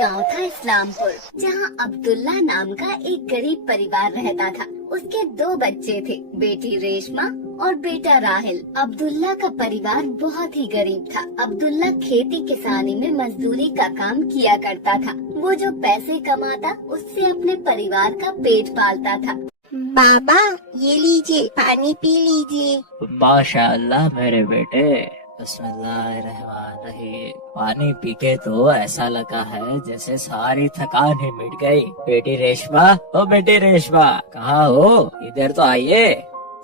गांव था इस्लामपुर, जहां अब्दुल्ला नाम का एक गरीब परिवार रहता था। उसके 2 बच्चे थे, बेटी रेशमा और बेटा राहिल। अब्दुल्ला का परिवार बहुत ही गरीब था। अब्दुल्ला खेती किसानी में मजदूरी का काम किया करता था। वो जो पैसे कमाता उससे अपने परिवार का पेट पालता था। बाबा ये लीजिए, पानी पी लीजिए। माशाअल्लाह मेरे बेटे, बिस्मिल्लाहिर्रहमानिर्रहीम। पानी पी के तो ऐसा लगा है जैसे सारी थकान ही मिट गई। बेटी रेशमा, ओ बेटी रेशमा, कहाँ हो? इधर तो आइए।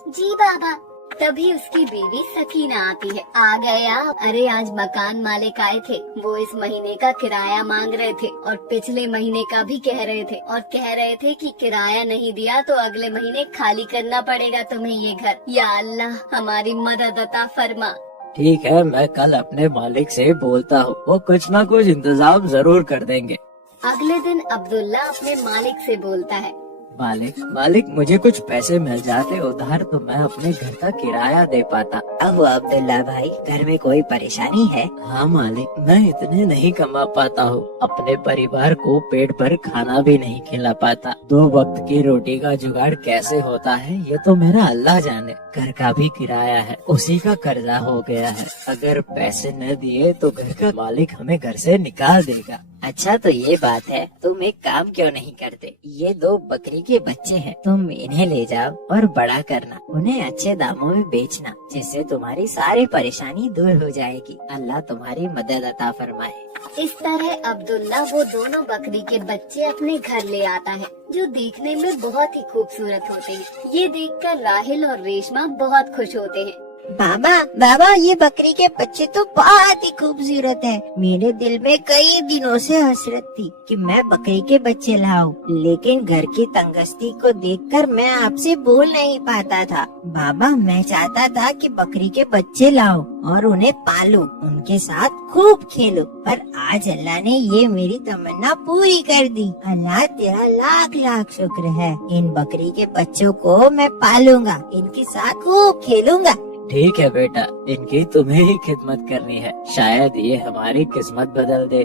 जी बाबा। तभी उसकी बीवी सकीना आती है। आ गए आप? अरे आज मकान मालिक आए थे, वो इस महीने का किराया मांग रहे थे और पिछले महीने का भी कह रहे थे, और कह रहे थे कि किराया नहीं दिया तो अगले महीने खाली करना पड़ेगा तुम्हें ये घर। या अल्लाह हमारी मदद अता फरमा। ठीक है, मैं कल अपने मालिक से बोलता हूँ, वो कुछ न कुछ इंतजाम जरूर कर देंगे। अगले दिन अब्दुल्ला अपने मालिक से बोलता है, मालिक मुझे कुछ पैसे मिल जाते उधार तो मैं अपने घर का किराया दे पाता। अब अब्दुल्ला भाई, घर में कोई परेशानी है? हाँ मालिक, मैं इतने नहीं कमा पाता हूँ, अपने परिवार को पेट भर खाना भी नहीं खिला पाता। 2 वक्त की रोटी का जुगाड़ कैसे होता है ये तो मेरा अल्लाह जाने। घर का भी किराया है, उसी का कर्जा हो गया है। अगर पैसे न दिए तो घर का मालिक हमें घर से निकाल देगा। अच्छा तो ये बात है, तुम एक काम क्यों नहीं करते? ये 2 बकरी के बच्चे हैं, तुम इन्हें ले जाओ और बड़ा करना, उन्हें अच्छे दामों में बेचना, जिससे तुम्हारी सारी परेशानी दूर हो जाएगी। अल्लाह तुम्हारी मदद अता फरमाए। इस तरह अब्दुल्ला वो दोनों बकरी के बच्चे अपने घर ले आता है, जो देखने में बहुत ही खूबसूरत होते हैं। ये देखकर राहिल और रेशमा बहुत खुश होते हैं। बाबा ये बकरी के बच्चे तो बहुत ही खूबसूरत है। मेरे दिल में कई दिनों से हसरत थी कि मैं बकरी के बच्चे लाऊं, लेकिन घर की तंगस्ती को देखकर मैं आपसे बोल नहीं पाता था। बाबा मैं चाहता था कि बकरी के बच्चे लाऊं और उन्हें पालूं, उनके साथ खूब खेलूं, पर आज अल्लाह ने ये मेरी तमन्ना पूरी कर दी। अल्लाह तेरा लाख लाख शुक्र है। इन बकरी के बच्चों को मैं पालूंगा, इनके साथ खूब खेलूंगा। ठीक है बेटा, इनकी तुम्हें ही खिदमत करनी है, शायद ये हमारी किस्मत बदल दे।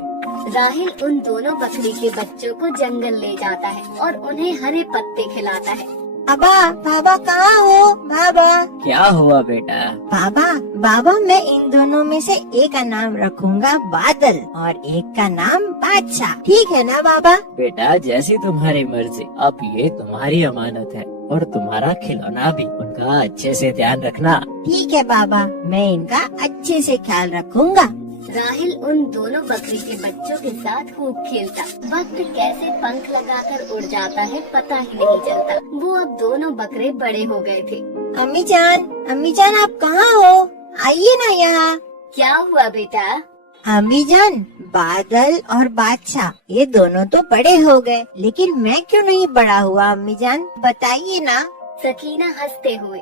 राहिल उन दोनों बकरी के बच्चों को जंगल ले जाता है और उन्हें हरे पत्ते खिलाता है। बाबा कहाँ हो? बाबा क्या हुआ बेटा? बाबा मैं इन दोनों में से एक का नाम रखूंगा बादल और एक का नाम बादशाह, ठीक है ना बाबा? बेटा जैसी तुम्हारी मर्जी, अब ये तुम्हारी अमानत है और तुम्हारा खिलौना भी, उनका अच्छे से ध्यान रखना। ठीक है बाबा, मैं इनका अच्छे से ख्याल रखूंगा। राहिल उन दोनों बकरी के बच्चों के साथ खूब खेलता। वक्त कैसे पंख लगाकर उड़ जाता है पता ही नहीं चलता। वो अब दोनों बकरे बड़े हो गए थे। अम्मी जान आप कहाँ हो? आइए ना यहाँ। क्या हुआ बेटा? अम्मी जान, बादल और बादशाह ये दोनों तो बड़े हो गए, लेकिन मैं क्यों नहीं बड़ा हुआ? अम्मी जान बताइए ना। सकीना हंसते हुए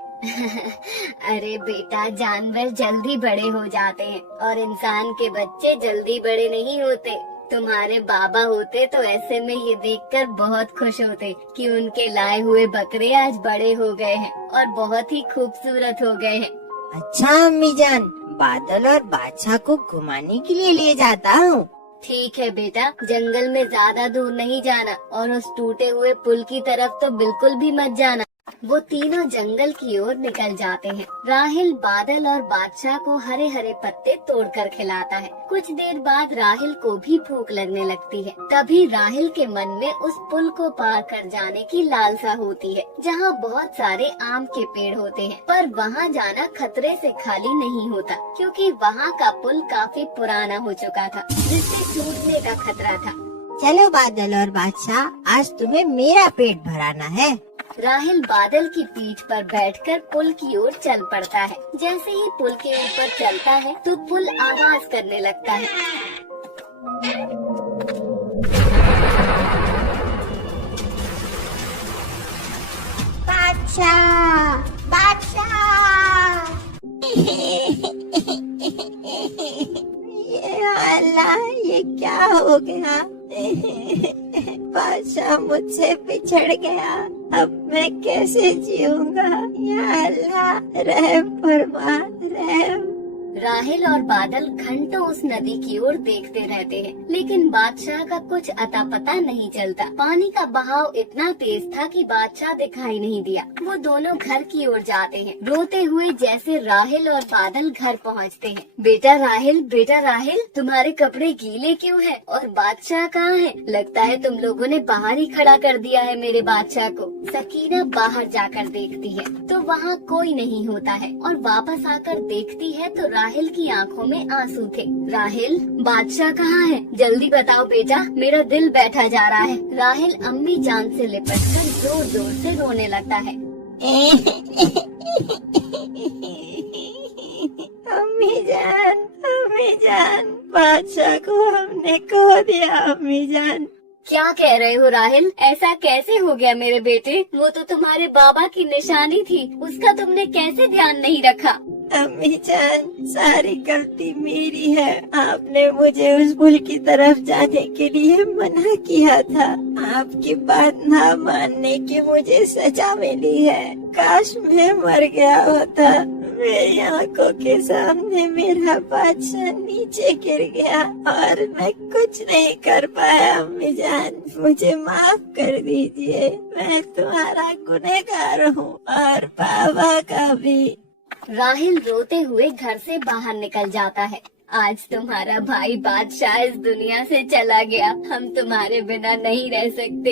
अरे बेटा, जानवर जल्दी बड़े हो जाते हैं और इंसान के बच्चे जल्दी बड़े नहीं होते। तुम्हारे बाबा होते तो ऐसे में ये देखकर बहुत खुश होते कि उनके लाए हुए बकरे आज बड़े हो गए हैं और बहुत ही खूबसूरत हो गए हैं। अच्छा अम्मी जान, बादल और बादशाह को घुमाने के लिए ले जाता हूँ। ठीक है बेटा, जंगल में ज्यादा दूर नहीं जाना और उस टूटे हुए पुल की तरफ तो बिल्कुल भी मत जाना। वो तीनों जंगल की ओर निकल जाते हैं। राहिल बादल और बादशाह को हरे हरे पत्ते तोड़कर खिलाता है। कुछ देर बाद राहिल को भी भूख लगने लगती है। तभी राहिल के मन में उस पुल को पार कर जाने की लालसा होती है, जहाँ बहुत सारे आम के पेड़ होते हैं, पर वहाँ जाना खतरे से खाली नहीं होता, क्योंकि वहाँ का पुल काफी पुराना हो चुका था, जिससे टूटने का खतरा था। चलो बादल और बादशाह, आज तुम्हें मेरा पेट भराना है। राहिल बादल की पीठ पर बैठकर पुल की ओर चल पड़ता है। जैसे ही पुल के ऊपर चलता है तो पुल आवाज करने लगता है। बादशाह, ये अल्लाह, ये क्या हो गया? बादशाह मुझसे बिछड़ गया, अब मैं कैसे जीऊंगा? या अल्लाह रहम फरमा, रहम। राहिल और बादल घंटों उस नदी की ओर देखते रहते हैं, लेकिन बादशाह का कुछ अता पता नहीं चलता। पानी का बहाव इतना तेज था कि बादशाह दिखाई नहीं दिया। वो दोनों घर की ओर जाते हैं, रोते हुए जैसे राहिल और बादल घर पहुंचते हैं। बेटा राहिल, तुम्हारे कपड़े गीले क्यों हैं? और बादशाह कहाँ है? लगता है तुम लोगों ने बाहर ही खड़ा कर दिया है मेरे बादशाह को। सकीना बाहर जाकर देखती है तो वहाँ कोई नहीं होता है, और वापस आकर देखती है तो राहिल की आंखों में आंसू थे। राहिल, बादशाह कहाँ है? जल्दी बताओ बेटा, मेरा दिल बैठा जा रहा है। राहिल अम्मी जान से लिपटकर जोर जोर से रोने लगता है। अम्मी जान, बादशाह को हमने खो दिया। अम्मी जान, क्या कह रहे हो राहिल? ऐसा कैसे हो गया मेरे बेटे? वो तो तुम्हारे बाबा की निशानी थी, उसका तुमने कैसे ध्यान नहीं रखा? अम्मी जान, सारी गलती मेरी है। आपने मुझे उस पुल की तरफ जाने के लिए मना किया था। आपकी बात ना मानने की मुझे सजा मिली है। काश मैं मर गया होता। मेरी आंखों के सामने मेरा बादशाह नीचे गिर गया और मैं कुछ नहीं कर पाया। अम्मी जान, मुझे माफ कर दीजिए। मैं तुम्हारा गुनहगार हूँ और बाबा का भी। राहिल रोते हुए घर से बाहर निकल जाता है। आज तुम्हारा भाई बादशाह इस दुनिया से चला गया, हम तुम्हारे बिना नहीं रह सकते।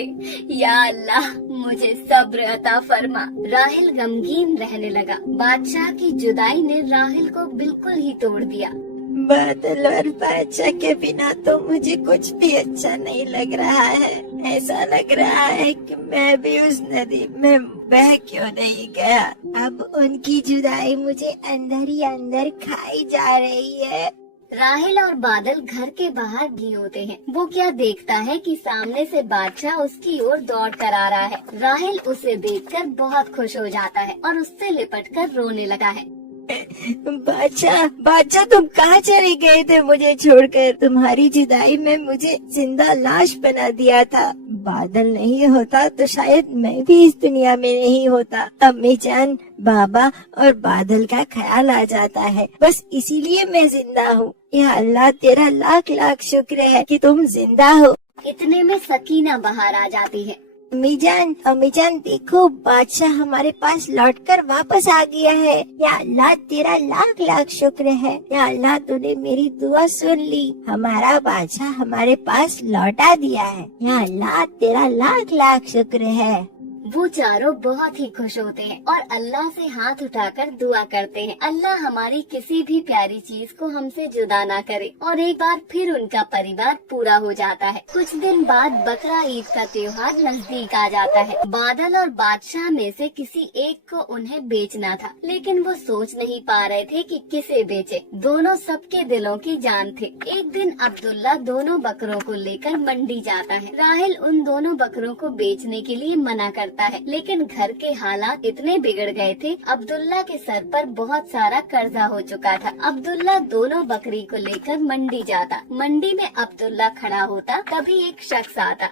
या अल्लाह, मुझे सब्र अता फरमा। राहिल गमगीन रहने लगा। बादशाह की जुदाई ने राहिल को बिल्कुल ही तोड़ दिया। बादल और बादशाह के बिना तो मुझे कुछ भी अच्छा नहीं लग रहा है। ऐसा लग रहा है कि मैं भी उस नदी में बह क्यों नहीं गया। अब उनकी जुदाई मुझे अंदर ही अंदर खाई जा रही है। राहिल और बादल घर के बाहर भी होते हैं। वो क्या देखता है कि सामने से बादशाह उसकी ओर दौड़ कर आ रहा है। राहिल उसे देखकर बहुत खुश हो जाता है और उससे लिपटकर रोने लगा है। बादशाह, तुम कहाँ चले गए थे मुझे छोड़कर? तुम्हारी जुदाई में मुझे जिंदा लाश बना दिया था। बादल नहीं होता तो शायद मैं भी इस दुनिया में नहीं होता। अम्मी जान, बाबा और बादल का ख्याल आ जाता है, बस इसीलिए मैं जिंदा हूँ। या अल्लाह, तेरा लाख लाख शुक्र है कि तुम जिंदा हो। इतने में सकीना बाहर आ जाती है। अम्मी जान देखो, बादशाह हमारे पास लौटकर वापस आ गया है। या अल्लाह, तेरा लाख लाख शुक्र है। या अल्लाह, तूने मेरी दुआ सुन ली, हमारा बादशाह हमारे पास लौटा दिया है। या अल्लाह, तेरा लाख लाख शुक्र है। वो चारों बहुत ही खुश होते हैं और अल्लाह से हाथ उठाकर दुआ करते हैं, अल्लाह हमारी किसी भी प्यारी चीज को हमसे जुदा ना करे। और एक बार फिर उनका परिवार पूरा हो जाता है। कुछ दिन बाद बकरा ईद का त्योहार नजदीक आ जाता है। बादल और बादशाह में से किसी एक को उन्हें बेचना था, लेकिन वो सोच नहीं पा रहे थे कि किसे बेचे। दोनों सबके दिलों की जान थे। एक दिन अब्दुल्ला दोनों बकरों को लेकर मंडी जाता है। राहिल उन दोनों बकरों को बेचने के लिए मना करता है, लेकिन घर के हालात इतने बिगड़ गए थे, अब्दुल्ला के सर पर बहुत सारा कर्जा हो चुका था। अब्दुल्ला दोनों बकरी को लेकर मंडी जाता। मंडी में अब्दुल्ला खड़ा होता, तभी एक शख्स आता।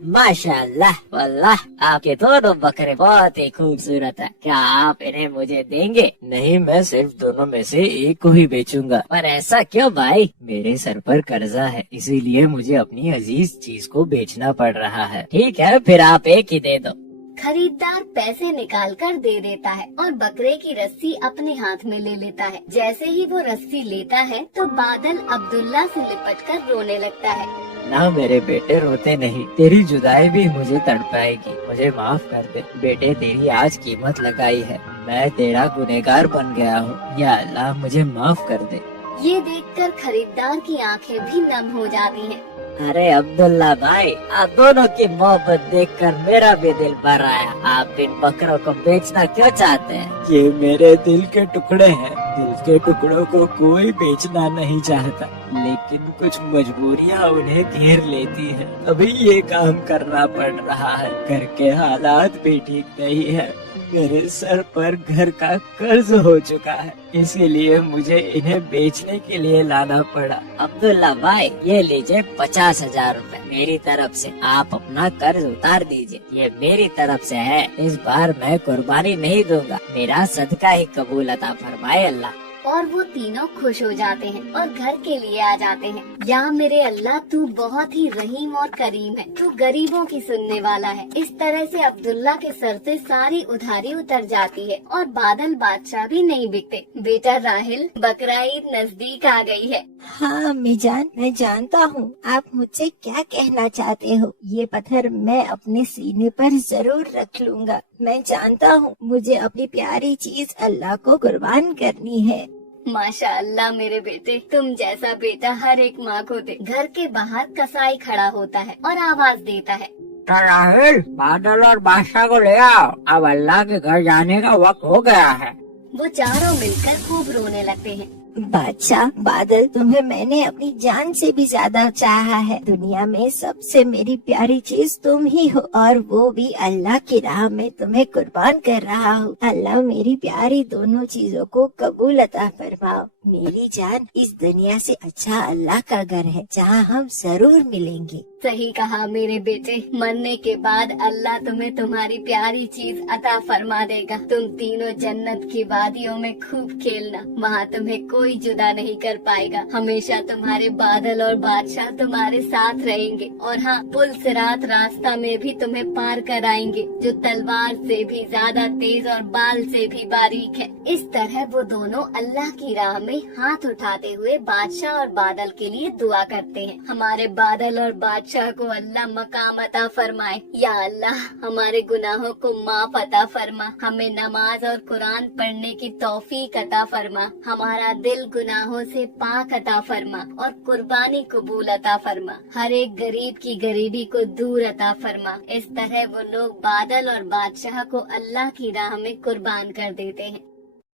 माशाअल्लाह, वल्लाह आपके दोनों बकरे बहुत ही खूबसूरत है। क्या आप इन्हें मुझे देंगे? नहीं, मैं सिर्फ दोनों में से एक को ही बेचूंगा। पर ऐसा क्यों भाई? मेरे सर पर कर्जा है, इसीलिए मुझे अपनी अजीज चीज को बेचना पड़ रहा है। ठीक है, फिर आप एक ही दे दो। खरीदार पैसे निकाल कर दे देता है और बकरे की रस्सी अपने हाथ में ले लेता है। जैसे ही वो रस्सी लेता है तो बादल अब्दुल्ला से लिपटकर रोने लगता है। ना मेरे बेटे, रोते नहीं, तेरी जुदाई भी मुझे तड़पाएगी। मुझे माफ कर दे बेटे, तेरी आज कीमत लगाई है। मैं तेरा गुनहगार बन गया हूँ। या अल्लाह, मुझे माफ कर दे। ये देखकर खरीदार की आंखें भी नम हो जाती हैं। अरे अब्दुल्ला भाई, आप दोनों की मोहब्बत देखकर मेरा भी दिल भर आया। आप इन बकरों को बेचना क्यों चाहते हैं? ये मेरे दिल के टुकड़े हैं। दिल के टुकड़ों को कोई बेचना नहीं चाहता, लेकिन कुछ मजबूरियाँ उन्हें घेर लेती हैं, तभी ये काम करना पड़ रहा है। घर के हालात भी ठीक नहीं है। मेरे सर पर घर का कर्ज हो चुका है, इसीलिए मुझे इन्हें बेचने के लिए लाना पड़ा। अब्दुल्ला भाई, ये लीजिए 50,000 रूपए मेरी तरफ से। आप अपना कर्ज उतार दीजिए, ये मेरी तरफ से है। इस बार मैं कुर्बानी नहीं दूंगा, मेरा सदका ही कबूल अता फरमाए अल्लाह। और वो तीनों खुश हो जाते हैं और घर के लिए आ जाते हैं। या मेरे अल्लाह, तू बहुत ही रहीम और करीम है, तू गरीबों की सुनने वाला है। इस तरह से अब्दुल्ला के सर से सारी उधारी उतर जाती है और बादल बादशाह भी नहीं बिकते। बेटा राहिल, बकरा ईद नजदीक आ गई है। हाँ अम्मी जान, मैं जानता हूँ आप मुझसे क्या कहना चाहते हो। ये पत्थर मैं अपने सीने पर जरूर रख लूँगा। मैं जानता हूँ मुझे अपनी प्यारी चीज अल्लाह को कुर्बान करनी है। माशाअल्लाह मेरे बेटे, तुम जैसा बेटा हर एक माँ को दे। घर के बाहर कसाई खड़ा होता है और आवाज देता है, राहिल, बादल और बादशाह को ले आओ, अब अल्लाह के घर जाने का वक्त हो गया है। वो चारों मिलकर खूब रोने लगते हैं। बादशाह, बादल, तुम्हें मैंने अपनी जान से भी ज्यादा चाहा है। दुनिया में सबसे मेरी प्यारी चीज तुम ही हो और वो भी अल्लाह की राह में तुम्हें कुर्बान कर रहा हूँ। अल्लाह मेरी प्यारी दोनों चीजों को कबूल अता फरमाओ। मेरी जान, इस दुनिया से अच्छा अल्लाह का घर है जहाँ हम जरूर मिलेंगे। सही कहा मेरे बेटे, मरने के बाद अल्लाह तुम्हें तुम्हारी प्यारी चीज अता फरमा देगा। तुम तीनों जन्नत की वादियों में खूब खेलना, वहाँ तुम्हें कोई जुदा नहीं कर पाएगा। हमेशा तुम्हारे बादल और बादशाह तुम्हारे साथ रहेंगे। और हाँ, पुल सिरात रास्ता में भी तुम्हें पार कराएंगे, जो तलवार से भी ज्यादा तेज और बाल से भी बारीक है। इस तरह वो दोनों अल्लाह की राह में हाथ उठाते हुए बादशाह और बादल के लिए दुआ करते हैं। हमारे बादल और बादशाह को अल्लाह मकाम अता फरमाए। या अल्लाह, हमारे गुनाहों को माफ अता फरमा, हमें नमाज और कुरान पढ़ने की तौफीक अता फरमा, हमारा दिल गुनाहों से पाक अता फरमा और कुर्बानी कबूल अता फरमा, हर एक गरीब की गरीबी को दूर अता फरमा। इस तरह वो लोग बादल और बादशाह को अल्लाह की राह में कुर्बान कर देते हैं।